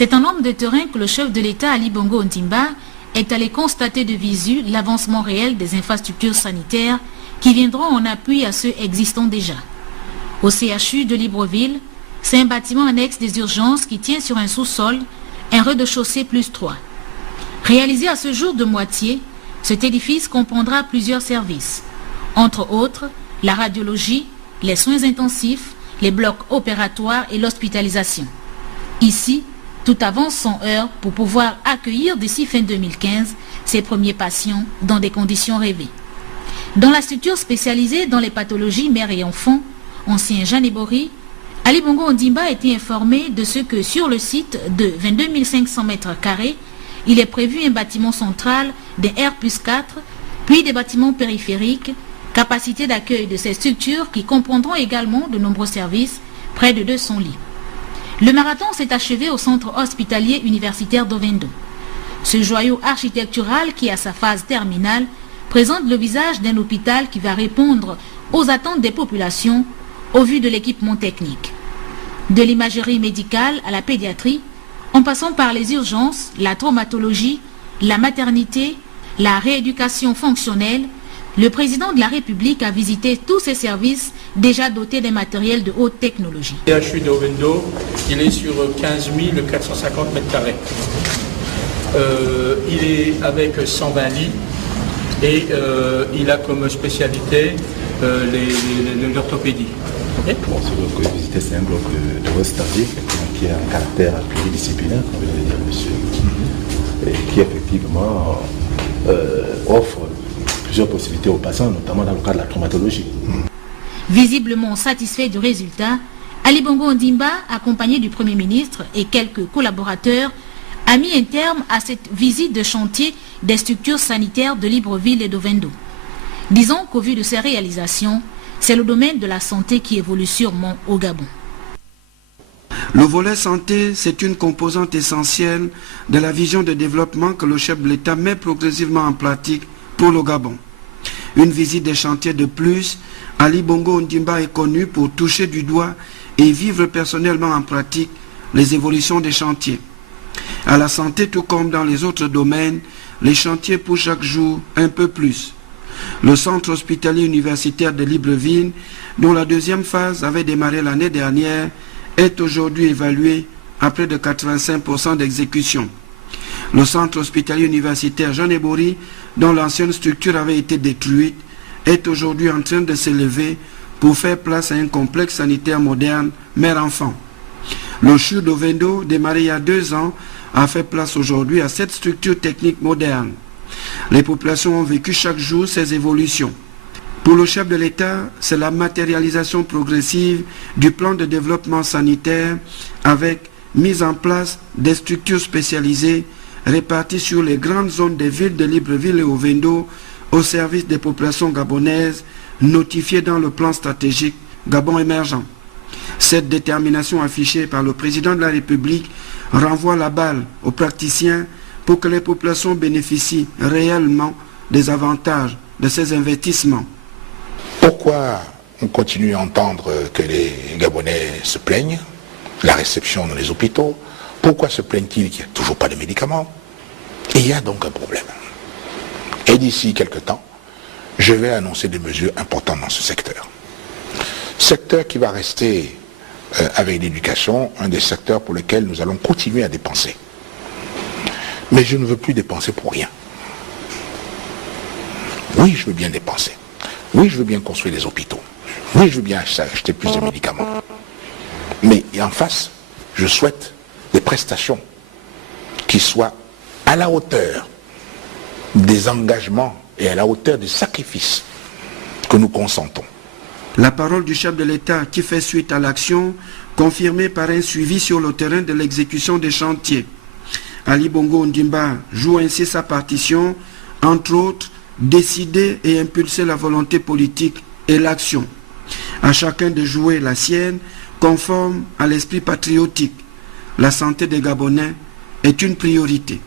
C'est en homme de terrain que le chef de l'État Ali Bongo Ondimba est allé constater de visu l'avancement réel des infrastructures sanitaires qui viendront en appui à ceux existants déjà. Au CHU de Libreville, c'est un bâtiment annexe des urgences qui tient sur un sous-sol, un rez-de-chaussée plus 3. Réalisé à ce jour de moitié, cet édifice comprendra plusieurs services, entre autres la radiologie, les soins intensifs, les blocs opératoires et l'hospitalisation. Ici, tout avance sans heurts pour pouvoir accueillir d'ici fin 2015 ses premiers patients dans des conditions rêvées. Dans la structure spécialisée dans les pathologies mères et enfants, ancien Janébori, Ali Bongo Ondimba a été informé de ce que sur le site de 22 500 m², il est prévu un bâtiment central de R+4, puis des bâtiments périphériques, capacité d'accueil de ces structures qui comprendront également de nombreux services, près de 200 lits. Le marathon s'est achevé au centre hospitalier universitaire d'Ovendo. Ce joyau architectural qui, à sa phase terminale, présente le visage d'un hôpital qui va répondre aux attentes des populations au vu de l'équipement technique. De l'imagerie médicale à la pédiatrie, en passant par les urgences, la traumatologie, la maternité, la rééducation fonctionnelle, le président de la République a visité tous ces services déjà dotés d'un matériel de haute technologie. Le CHU de Ovendo, il est sur 15 450 m². Il est avec 120 lits et il a comme spécialité l'orthopédie. Ce bloc que vous visitez, c'est un bloc de haut stade qui a un caractère pluridisciplinaire, comme vient de dire monsieur, et qui effectivement offre plusieurs possibilités aux patients, notamment dans le cas de la traumatologie. Visiblement satisfait du résultat, Ali Bongo Ondimba, accompagné du Premier ministre et quelques collaborateurs, a mis un terme à cette visite de chantier des structures sanitaires de Libreville et d'Ovendo. Disons qu'au vu de ces réalisations, c'est le domaine de la santé qui évolue sûrement au Gabon. Le volet santé, c'est une composante essentielle de la vision de développement que le chef de l'État met progressivement en pratique pour le Gabon. Une visite des chantiers de plus, Ali Bongo Ondimba est connu pour toucher du doigt et vivre personnellement en pratique les évolutions des chantiers. À la santé, tout comme dans les autres domaines, les chantiers poussent chaque jour un peu plus. Le centre hospitalier universitaire de Libreville, dont la deuxième phase avait démarré l'année dernière, est aujourd'hui évalué à près de 85% d'exécution. Le centre hospitalier universitaire Janébori, dont l'ancienne structure avait été détruite, est aujourd'hui en train de s'élever pour faire place à un complexe sanitaire moderne mère-enfant. Le CHU d'Ovendo, démarré il y a 2 ans, a fait place aujourd'hui à cette structure technique moderne. Les populations ont vécu chaque jour ces évolutions. Pour le chef de l'État, c'est la matérialisation progressive du plan de développement sanitaire avec mise en place des structures spécialisées réparties sur les grandes zones des villes de Libreville et Ovendo au service des populations gabonaises notifiées dans le plan stratégique Gabon émergent. Cette détermination affichée par le président de la République renvoie la balle aux praticiens pour que les populations bénéficient réellement des avantages de ces investissements. Pourquoi on continue à entendre que les Gabonais se plaignent, la réception dans les hôpitaux? Pourquoi se plaignent-ils qu'il n'y a toujours pas de médicaments? Et il y a donc un problème. Et d'ici quelques temps, je vais annoncer des mesures importantes dans ce secteur. Secteur qui va rester, avec l'éducation, un des secteurs pour lesquels nous allons continuer à dépenser. Mais je ne veux plus dépenser pour rien. Oui, je veux bien dépenser. Oui, je veux bien construire des hôpitaux. Oui, je veux bien acheter plus de médicaments. Mais en face, je souhaite des prestations qui soient à la hauteur des engagements et à la hauteur des sacrifices que nous consentons. La parole du chef de l'État qui fait suite à l'action, confirmée par un suivi sur le terrain de l'exécution des chantiers. Ali Bongo Ondimba joue ainsi sa partition, entre autres, décider et impulser la volonté politique et l'action. À chacun de jouer la sienne, conforme à l'esprit patriotique. La santé des Gabonais est une priorité.